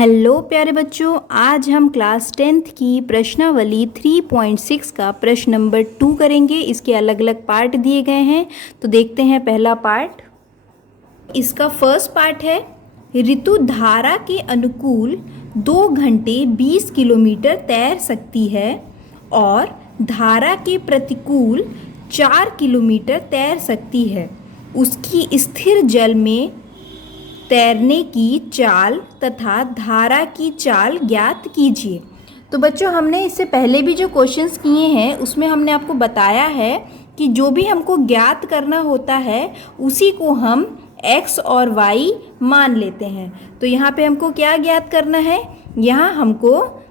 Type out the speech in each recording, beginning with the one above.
Hello प्यारे बच्चों, आज हम क्लास 10th की प्रश्नावली 3.6 का प्रश्न नंबर 2 करेंगे। इसके अलग अलग पार्ट दिए गए हैं, तो देखते हैं पहला पार्ट। इसका फर्स्ट पार्ट है, ऋतु धारा के अनुकूल 2 घंटे 20 किलोमीटर तैर सकती है और धारा के प्रतिकूल 4 किलोमीटर तैर सकती है। उसकी स्थिर जल में तैरने की चाल तथा धारा की चाल ज्ञात कीजिए। तो बच्चों, हमने इससे पहले भी जो क्वेश्चंस किए हैं उसमें हमने आपको बताया है कि जो भी हमको ज्ञात करना होता है उसी को हम x और y मान लेते हैं। तो यहाँ पे हमको क्या ज्ञात करना है? यहाँ हमको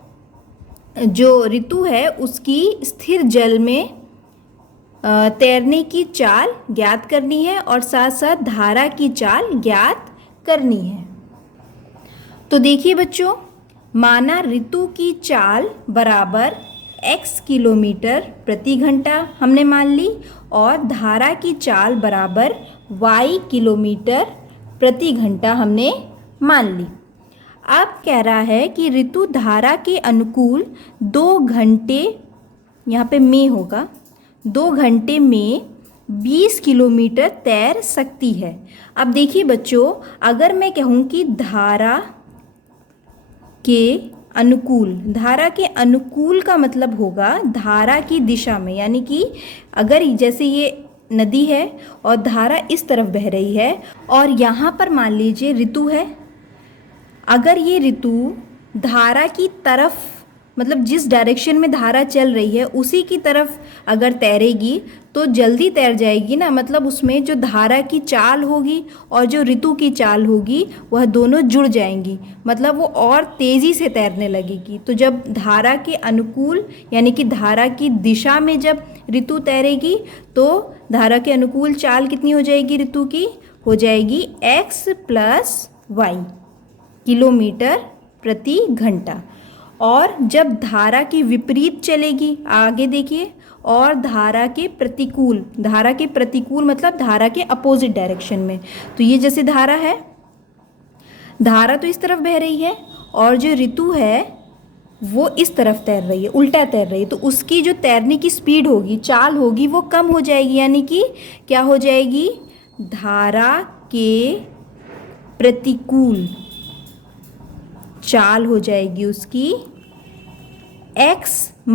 जो ऋतु है उसकी स्थिर जल में तैरने की चाल ज्ञात करनी है और साथ साथ धारा की चाल ज्ञात करनी है। तो देखिए बच्चों, माना ऋतु की चाल बराबर x किलोमीटर प्रति घंटा हमने मान ली और धारा की चाल बराबर y किलोमीटर प्रति घंटा हमने मान ली। अब कह रहा है कि ऋतु धारा के अनुकूल 2 घंटे, यहाँ पे में होगा, 2 घंटे में 20 किलोमीटर तैर सकती है। अब देखिए बच्चों, अगर मैं कहूँ कि धारा के अनुकूल का मतलब होगा धारा की दिशा में, यानी कि अगर जैसे ये नदी है और धारा इस तरफ बह रही है और यहाँ पर मान लीजिए ऋतु है, अगर ये ऋतु धारा की तरफ, मतलब जिस डायरेक्शन में धारा चल रही है उसी की तरफ अगर तैरेगी तो जल्दी तैर जाएगी ना। मतलब उसमें जो धारा की चाल होगी और जो ऋतु की चाल होगी वह दोनों जुड़ जाएंगी, मतलब वो और तेज़ी से तैरने लगेगी। तो जब धारा के अनुकूल यानी कि धारा की दिशा में जब ऋतु तैरेगी तो धारा के अनुकूल चाल कितनी हो जाएगी? ऋतु की हो जाएगी x + y किलोमीटर प्रति घंटा। और जब धारा की विपरीत चलेगी, आगे देखिए, और धारा के प्रतिकूल मतलब धारा के अपोजिट डायरेक्शन में, तो ये जैसे धारा है, धारा तो इस तरफ बह रही है और जो ऋतु है वो इस तरफ तैर रही है, उल्टा तैर रही है, तो उसकी जो तैरने की स्पीड होगी, चाल होगी, वो कम हो जाएगी। यानी कि क्या हो जाएगी? धारा के प्रतिकूल चाल हो जाएगी उसकी x -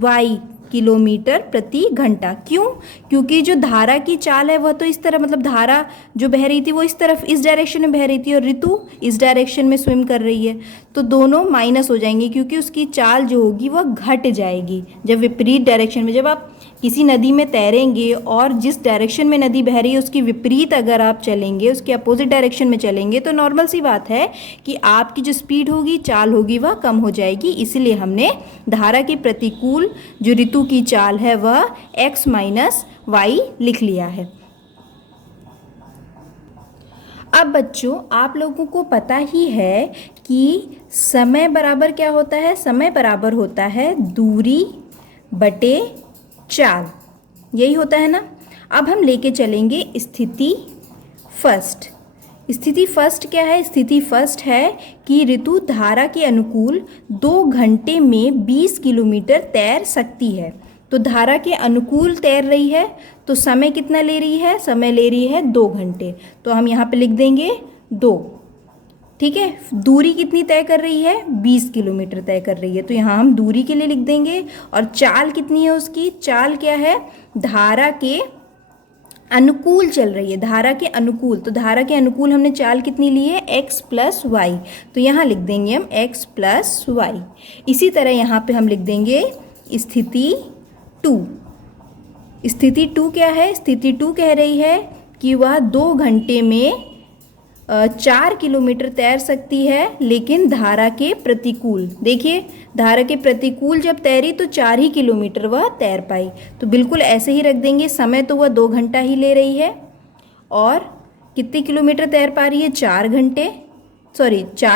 y किलोमीटर प्रति घंटा। क्यों? क्योंकि जो धारा की चाल है वह तो इस तरह, मतलब धारा जो बह रही थी वो इस तरफ, इस डायरेक्शन में बह रही थी और ऋतु इस डायरेक्शन में स्विम कर रही है, तो दोनों माइनस हो जाएंगे क्योंकि उसकी चाल जो होगी वह घट जाएगी। जब विपरीत डायरेक्शन में, जब आप किसी नदी में तैरेंगे और जिस डायरेक्शन में नदी बह रही है उसकी विपरीत अगर आप चलेंगे, उसके अपोजिट डायरेक्शन में चलेंगे, तो नॉर्मल सी बात है कि आपकी जो स्पीड होगी, चाल होगी, वह कम हो जाएगी। इसीलिए हमने धारा के प्रतिकूल जो ऋतु की चाल है वह x - y लिख लिया है। अब बच्चों, आप लोगों को पता ही है कि समय बराबर क्या होता है? समय बराबर होता है दूरी बटे चाल, यही होता है ना। अब हम लेके चलेंगे स्थिति फर्स्ट। स्थिति फर्स्ट क्या है? स्थिति फर्स्ट है कि ऋतु धारा के अनुकूल 2 घंटे में 20 किलोमीटर तैर सकती है। तो धारा के अनुकूल तैर रही है तो समय कितना ले रही है? समय ले रही है 2 घंटे, तो हम यहाँ पे लिख देंगे 2। ठीक है, दूरी कितनी तय कर रही है? 20 किलोमीटर तय कर रही है, तो यहाँ हम दूरी के लिए लिख देंगे। और चाल कितनी है उसकी? चाल क्या है? धारा के अनुकूल चल रही है, धारा के अनुकूल, तो धारा के अनुकूल हमने चाल कितनी ली है? x + y, तो यहाँ लिख देंगे हम x + y। इसी तरह यहाँ पे हम लिख देंगे स्थिति 2। स्थिति 2 क्या है? स्थिति 2 कह रही है कि वह 2 घंटे में 4 किलोमीटर तैर सकती है, लेकिन धारा के प्रतिकूल। देखिए, धारा के प्रतिकूल जब तैरी तो 4 ही किलोमीटर वह तैर पाई, तो बिल्कुल ऐसे ही रख देंगे। समय तो वह 2 घंटा ही ले रही है और कितने किलोमीटर तैर पा रही है? 4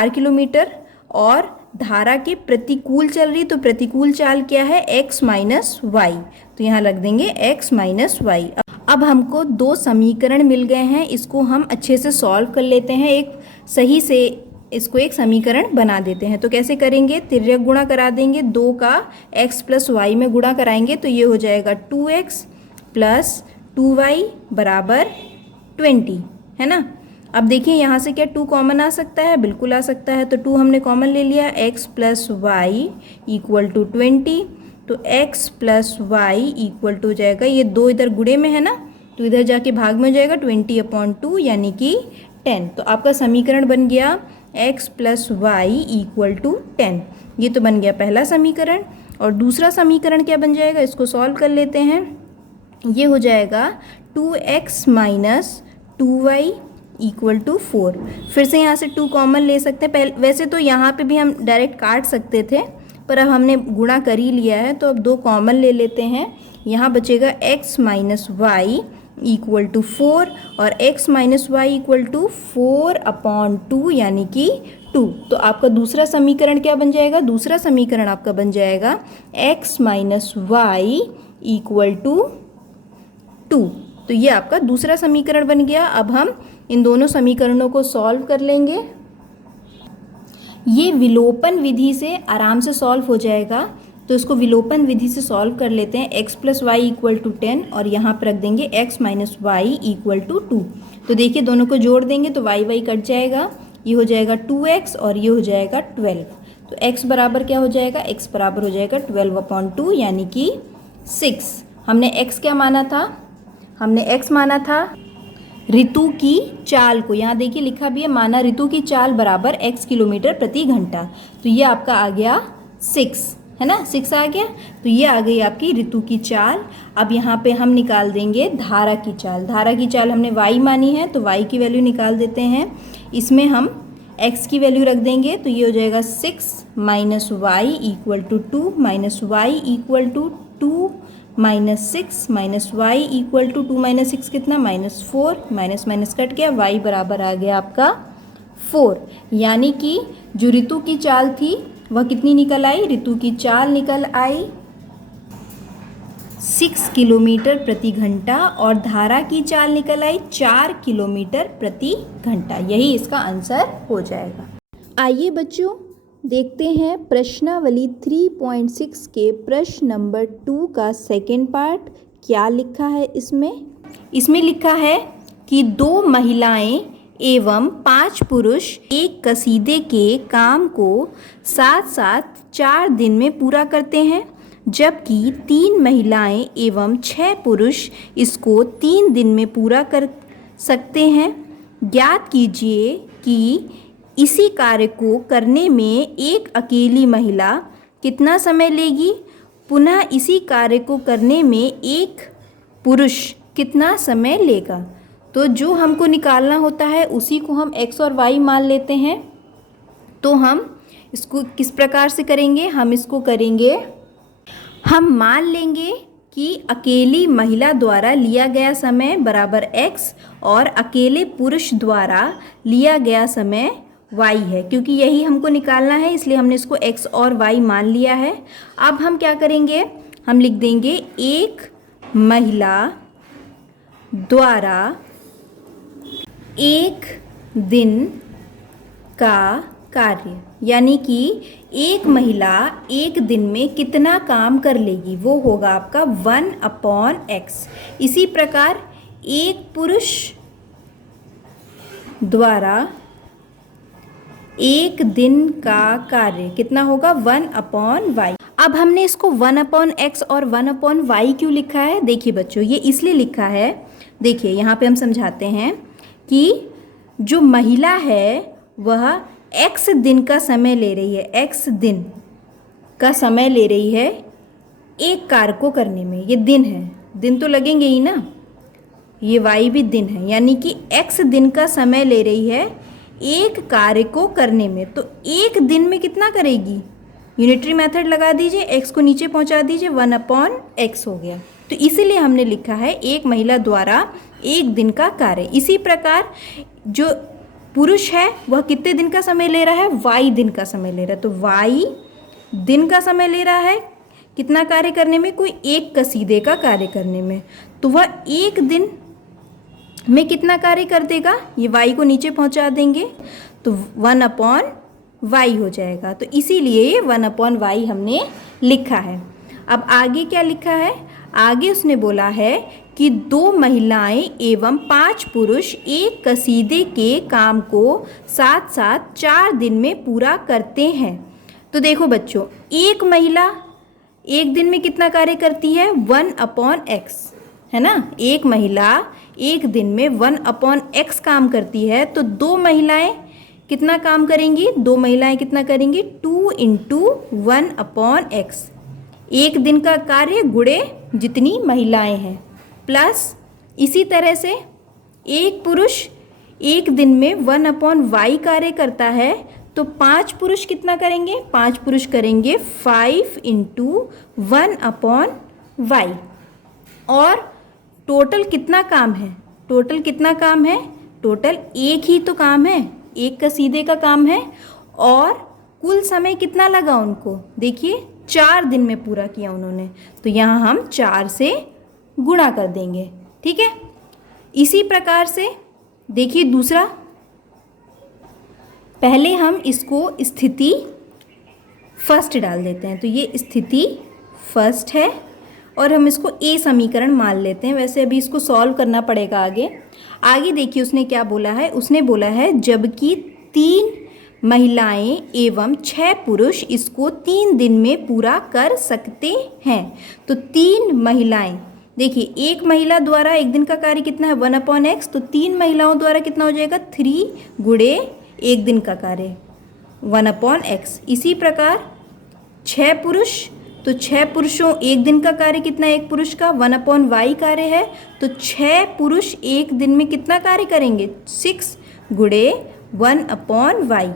किलोमीटर, और धारा के प्रतिकूल चल रही, तो प्रतिकूल चाल क्या है? x - y, तो यहाँ रख देंगे x - y। अब हमको 2 समीकरण मिल गए हैं, इसको हम अच्छे से सॉल्व कर लेते हैं एक सही से इसको एक समीकरण बना देते हैं। तो कैसे करेंगे, तिर्यक गुणा करा देंगे, 2 का x प्लस वाई में गुणा कराएंगे तो ये हो जाएगा 2x प्लस 2y बराबर 20, है ना। अब देखिए यहाँ से क्या 2 कॉमन आ सकता है, बिल्कुल आ सकता है। तो 2 हमने कॉमन ले लिया, x plus y equal to 20। तो x plus y equal to हो जाएगा, ये 2 इधर गुणे में है ना, तो इधर जाके भाग में हो जाएगा 20/2 यानी कि 10। तो आपका समीकरण बन गया x plus y equal to 10। ये तो बन गया पहला समीकरण। और दूसरा समीकरण क्या बन जाएगा, इसको सॉल्व कर लेते हैं। ये हो जाएगा 2x minus 2y equal to 4। फिर से यहाँ से 2 कॉमन ले सकते हैं। पहले वैसे तो यहाँ पे भी हम डायरेक्ट काट सकते थे, पर अब हमने गुणा कर ही लिया है तो अब 2 कॉमन ले लेते हैं। यहाँ बचेगा x minus y equal to 4 और x minus y equal to 4/2 यानी कि 2। तो आपका दूसरा समीकरण क्या बन जाएगा, दूसरा समीकरण आपका बन जाएगा x minus y equal to 2। तो ये आपका दूसरा समीकरण बन गया। अब हम इन दोनों समीकरणों को सॉल्व कर लेंगे। ये विलोपन विधि से आराम से सॉल्व हो जाएगा, तो इसको विलोपन विधि से सॉल्व कर लेते हैं। x plus y equal to 10 और यहाँ पर रख देंगे x minus y equal to 2। तो देखिए दोनों को जोड़ देंगे तो y कट जाएगा, ये हो जाएगा 2x और ये हो जाएगा 12। तो x बराबर क्या हो जाएगा, x बराबर हो जाएगा 12/2 यानी कि 6। हमने x क्या माना था, हमने x माना था ऋतु की चाल को। यहाँ देखिए लिखा भी है, माना ऋतु की चाल बराबर x किलोमीटर प्रति घंटा। तो ये आपका आ गया 6, है ना, 6 आ गया। तो ये आ गई आपकी ऋतु की चाल। अब यहाँ पे हम निकाल देंगे धारा की चाल। धारा की चाल हमने y मानी है तो y की वैल्यू निकाल देते हैं। इसमें हम x की वैल्यू रख देंगे तो ये हो जाएगा 6 minus y equal to 2 minus y equal to 2 minus 6 minus y equal to 2 minus 6 कितना, -4। माइनस माइनस कट गया, y बराबर आ गया आपका 4। यानी कि जो ऋतु की चाल थी वह कितनी निकल आई, ऋतु की चाल निकल आई 6 किलोमीटर प्रति घंटा और धारा की चाल निकल आई 4 किलोमीटर प्रति घंटा। यही इसका आंसर हो जाएगा। आइए बच्चों देखते हैं प्रश्नावली 3.6 के प्रश्न नंबर 2 का सेकेंड पार्ट। क्या लिखा है इसमें लिखा है कि 2 महिलाएं एवं 5 पुरुष एक कसीदे के काम को साथ साथ 4 दिन में पूरा करते हैं, जबकि 3 महिलाएं एवं 6 पुरुष इसको 3 दिन में पूरा कर सकते हैं। ज्ञात कीजिए कि इसी कार्य को करने में एक अकेली महिला कितना समय लेगी, पुनः इसी कार्य को करने में एक पुरुष कितना समय लेगा। तो जो हमको निकालना होता है उसी को हम x और y मान लेते हैं। तो हम इसको किस प्रकार से करेंगे, हम इसको करेंगे, हम मान लेंगे कि अकेली महिला द्वारा लिया गया समय बराबर x और अकेले पुरुष द्वारा लिया गया समय y है, क्योंकि यही हमको निकालना है इसलिए हमने इसको x और y मान लिया है। अब हम क्या करेंगे, हम लिख देंगे एक महिला द्वारा एक दिन का कार्य, यानी कि एक महिला एक दिन में कितना काम कर लेगी, वो होगा आपका 1/x। इसी प्रकार एक पुरुष द्वारा एक दिन का कार्य कितना होगा, 1/y। अब हमने इसको 1/x और 1/y क्यों लिखा है, देखिए बच्चों ये इसलिए लिखा है, देखिए यहाँ पे हम समझाते हैं कि जो महिला है वह x दिन का समय ले रही है, x दिन का समय ले रही है एक कार्य को करने में। ये दिन है, दिन तो लगेंगे ही ना, ये y भी दिन है, यानी कि x दिन का समय ले रही है एक कार्य को करने में। तो एक दिन में कितना करेगी, यूनिटरी मेथड लगा दीजिए, x को नीचे पहुंचा दीजिए, 1/x हो गया। तो इसीलिए हमने लिखा है एक महिला द्वारा एक दिन का कार्य। इसी प्रकार जो पुरुष है वह कितने दिन का समय ले रहा है, y दिन का समय ले रहा है। तो y दिन का समय ले रहा है कितना कार्य करने में, कोई एक कसीदे का कार्य करने में। तो वह एक दिन में कितना कार्य कर देगा, ये y को नीचे पहुंचा देंगे तो 1/y हो जाएगा। तो इसीलिए ये 1/y हमने लिखा है। अब आगे क्या लिखा है, आगे उसने बोला है कि 2 महिलाएं एवं 5 पुरुष एक कसीदे के काम को साथ साथ 4 दिन में पूरा करते हैं। तो देखो बच्चों, एक महिला एक दिन में कितना कार्य करती है, 1/x, है ना। एक महिला एक दिन में 1/x काम करती है, तो 2 महिलाएं कितना काम करेंगी, 2 महिलाएं कितना करेंगी, 2 × 1/x। एक दिन का कार्य गुणे जितनी महिलाएं हैं, प्लस इसी तरह से एक पुरुष एक दिन में 1/y कार्य करता है, तो 5 पुरुष कितना करेंगे, 5 पुरुष करेंगे 5 × 1/y। और टोटल कितना काम है, टोटल कितना काम है, टोटल एक ही तो काम है, एक कसीदे का काम है। और कुल समय कितना लगा उनको, देखिए 4 दिन में पूरा किया उन्होंने, तो यहाँ हम 4 से गुणा कर देंगे, ठीक है। इसी प्रकार से देखिए दूसरा, पहले हम इसको स्थिति फर्स्ट डाल देते हैं, तो ये स्थिति फर्स्ट है और हम इसको ए समीकरण मान लेते हैं। वैसे अभी इसको सॉल्व करना पड़ेगा आगे। आगे देखिए उसने क्या बोला है, उसने बोला है जबकि 3 महिलाएं एवं 6 पुरुष इसको 3 दिन में पूरा कर सकते हैं। तो 3 महिलाएं, देखिए एक महिला द्वारा एक दिन का कार्य कितना है, 1/x, तो 3 महिलाओं द्वारा कितना हो जाएगा, 3 गुणे एक दिन का कार्य 1/x। इसी प्रकार 6 पुरुष, तो 6 पुरुषों एक दिन का कार्य कितना है, एक पुरुष का 1/y कार्य है, तो 6 पुरुष एक दिन में कितना कार्य करेंगे, 6 गुणे 1/y,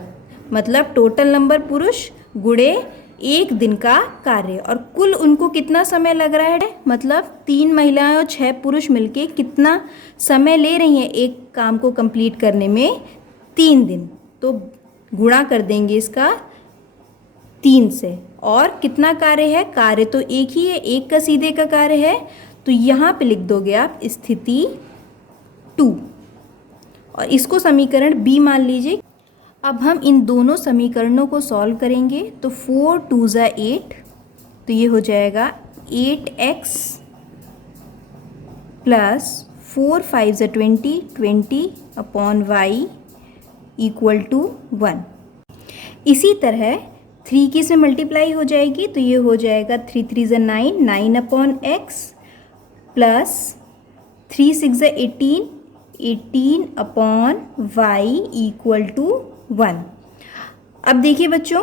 मतलब टोटल नंबर पुरुष गुणे एक दिन का कार्य। और कुल उनको कितना समय लग रहा है, मतलब 3 महिलाएं और 6 पुरुष मिलके कितना समय ले रही हैं एक काम को कंप्लीट करने में, 3 दिन। तो गुणा कर देंगे इसका 3 से। और कितना कार्य है, कार्य तो एक ही है, एक कसीदे का कार्य है, तो यहाँ पे लिख दोगे आप स्थिति 2 और इसको समीकरण बी मान लीजिए। अब हम इन दोनों समीकरणों को सॉल्व करेंगे, तो 4 × 2 = 8, तो ये हो जाएगा 8x प्लस 4 × 5 = 20, 20/y = 1। इसी तरह 3 की से मल्टीप्लाई हो जाएगी, तो ये हो जाएगा 3 × 3 = 9, 9/x प्लस 3 × 6 = 18, 18/y = 1। अब देखिए बच्चों,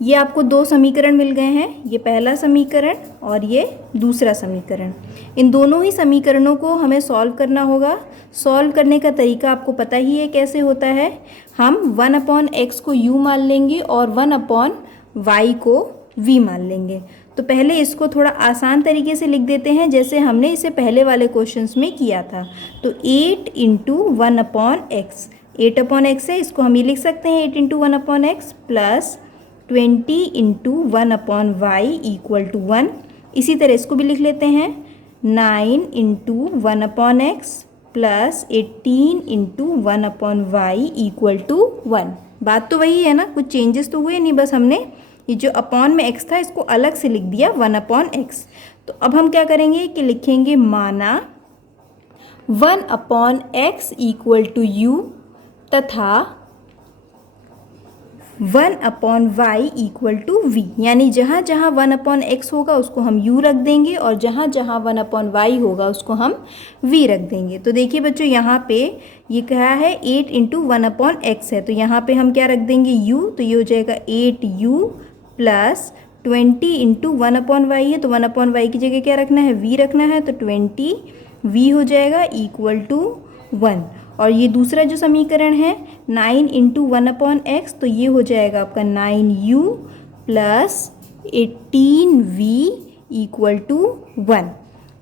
ये आपको 2 समीकरण मिल गए हैं, ये पहला समीकरण और ये दूसरा समीकरण। इन दोनों ही समीकरणों को हमें सॉल्व करना होगा। सॉल्व करने का तरीका आपको पता ही है कैसे होता है। हम 1/x को u मान लेंगे और 1/y को v मान लेंगे। तो पहले इसको थोड़ा आसान तरीके से लिख देते हैं, जैसे हमने इसे पहले वाले क्वेश्चंस में किया था। तो 8 × 1/x, 8/x है, इसको हम ये लिख सकते हैं 8 × 1/x प्लस 20 × 1/y = 1। इसी तरह इसको भी लिख लेते हैं 9 × 1/x प्लस 18 × 1/y = 1। बात तो वही है ना, कुछ चेंजेस तो हुए नहीं, बस हमने ये जो अपॉन में x था इसको अलग से लिख दिया 1/x। तो अब हम क्या करेंगे कि लिखेंगे माना 1/x = u तथा 1/y = v, यानी जहाँ जहाँ 1/x होगा उसको हम u रख देंगे और जहाँ जहाँ 1/y होगा उसको हम v रख देंगे। तो देखिए बच्चों, यहाँ पे ये क्या है, 8 × 1/x है, तो यहाँ पे हम क्या रख देंगे u, तो ये हो जाएगा 8u प्लस 20 × 1/y है, तो 1/y की जगह क्या रखना है, v रखना है, तो 20v हो जाएगा = 1। और ये दूसरा जो समीकरण है 9 × 1/x, तो ये हो जाएगा आपका 9u प्लस 18v = 1।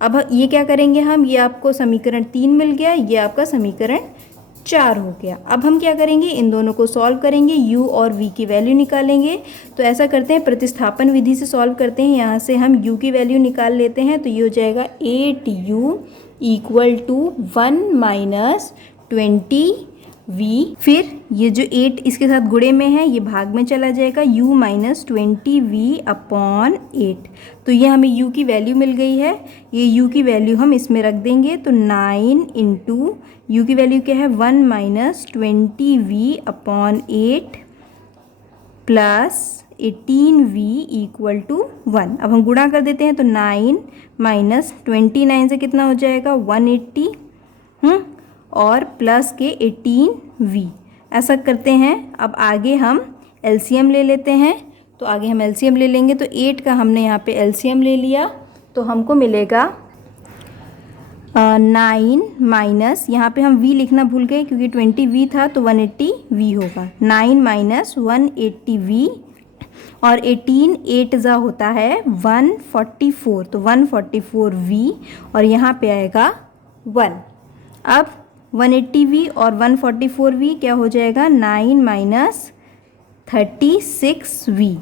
अब ये क्या करेंगे हम, ये आपको समीकरण 3 मिल गया, ये आपका समीकरण 4 हो गया। अब हम क्या करेंगे, इन दोनों को सॉल्व करेंगे, u और v की वैल्यू निकालेंगे। तो ऐसा करते हैं, प्रतिस्थापन विधि से सॉल्व करते हैं। यहाँ से हम u की वैल्यू निकाल लेते हैं, तो ये हो जाएगा 8u = 1 - 20 v, फिर ये जो 8 इसके साथ गुणे में है ये भाग में चला जाएगा, u माइनस 20v अपॉन 8। तो ये हमें u की वैल्यू मिल गई है, ये u की वैल्यू हम इसमें रख देंगे। तो 9 इंटू u की वैल्यू क्या है 1 minus 20v upon 8 plus 18v equal to 1। अब हम गुणा कर देते हैं तो 9 माइनस 29 से कितना हो जाएगा 180 और प्लस के 18v। ऐसा करते हैं। अब आगे हम एलसीएम ले लेते हैं। तो आगे हम एलसीएम ले लेंगे। तो 8 का हमने यहाँ पे एलसीएम ले लिया तो हमको मिलेगा 9 माइनस, यहाँ पे हम v लिखना भूल गए क्योंकि 20v था तो 180v होगा। 9 माइनस 180v और 18 8 जा होता है 144, तो 144v और यहाँ पे आएगा 1। अब 180v और 144v क्या हो जाएगा 9 माइनस 36v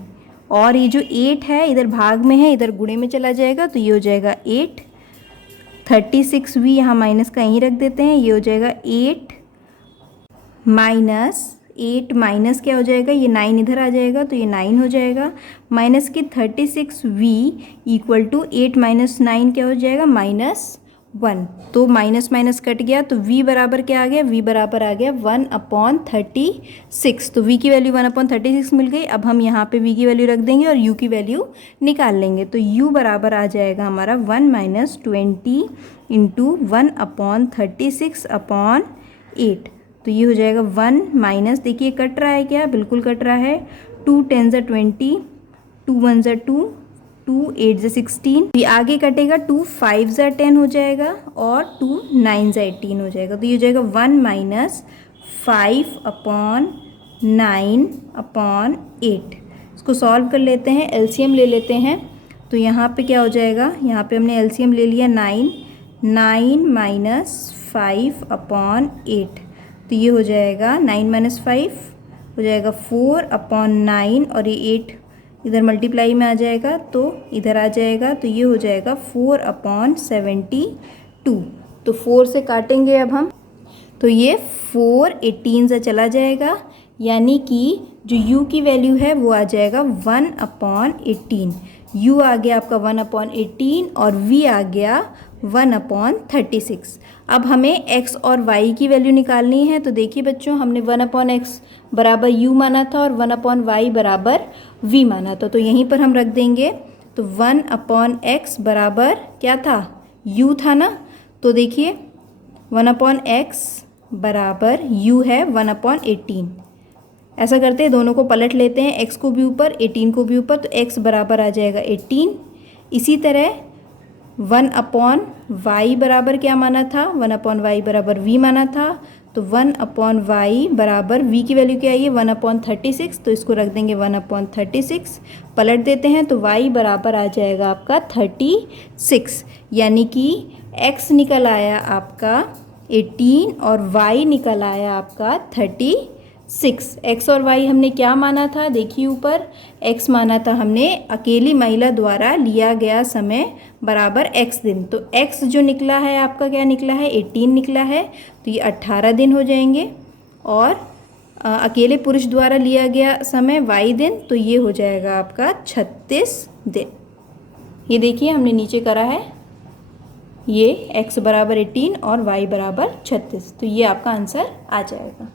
और ये जो 8 है इधर भाग में है इधर गुणे में चला जाएगा तो ये हो जाएगा 8। 36v यहाँ माइनस का यहीं रख देते हैं, ये हो जाएगा 8 माइनस 8 माइनस क्या हो जाएगा ये 9 इधर आ जाएगा तो ये 9 हो जाएगा माइनस के 36v इक्वल टू 8 माइनस 9 क्या हो जाएगा -1। तो माइनस माइनस कट गया तो v बराबर क्या आ गया, v बराबर आ गया 1/36। तो v की वैल्यू 1/36 मिल गई। अब हम यहाँ पे v की वैल्यू रख देंगे और u की वैल्यू निकाल लेंगे। तो u बराबर आ जाएगा हमारा 1 माइनस 20 इंटू 1/36 अपॉन 8। तो ये हो जाएगा 1 माइनस, देखिए कट रहा है क्या, बिल्कुल कट रहा है। 2 10 ज़ा 20, 2 1 ज़ा 2, 2 8 ज़ा 16। ये आगे कटेगा 2 5 ज़ा 10 हो जाएगा और 2 9 ज़ा 18 हो जाएगा। तो ये हो जाएगा 1 माइनस 5/9/8। इसको सॉल्व कर लेते हैं, एलसीएम ले लेते हैं। तो यहाँ पे क्या हो जाएगा, यहाँ पे हमने एलसीएम ले लिया 9 माइनस 5/8। तो ये हो जाएगा 9 माइनस 5 हो जाएगा 4/9 और ये 8 इधर मल्टीप्लाई में आ जाएगा तो इधर आ जाएगा। तो ये हो जाएगा 4/72। तो 4 से काटेंगे अब हम तो ये 4 18 से चला जाएगा, यानी कि जो u की वैल्यू है वो आ जाएगा 1/18। u आ गया आपका 1/18 और v आ गया 1/36। अब हमें x और y की वैल्यू निकालनी है। तो देखिए बच्चों, हमने 1/x बराबर u माना था और 1/y बराबर v माना था, तो यहीं पर हम रख देंगे। तो 1/x बराबर क्या था, u था ना। तो देखिए 1/x बराबर u है 1/18। ऐसा करते हैं, दोनों को पलट लेते हैं, x को भी ऊपर 18 को भी ऊपर, तो x बराबर आ जाएगा 18। इसी तरह 1/y बराबर क्या माना था, 1/y बराबर v माना था। तो 1/y बराबर v की वैल्यू क्या आई है 1/36, तो इसको रख देंगे 1/36। पलट देते हैं तो y बराबर आ जाएगा आपका 36, यानी कि x निकल आया आपका 18 और y निकल आया आपका 36। x और y हमने क्या माना था, देखिए ऊपर x माना था हमने अकेली महिला द्वारा लिया गया समय बराबर x दिन। तो x जो निकला है आपका क्या निकला है 18 निकला है, तो ये 18 दिन हो जाएंगे। और अकेले पुरुष द्वारा लिया गया समय y दिन, तो ये हो जाएगा आपका 36 दिन। ये देखिए हमने नीचे करा है, ये x बराबर 18 और y बराबर 36, तो ये आपका आंसर आ जाएगा।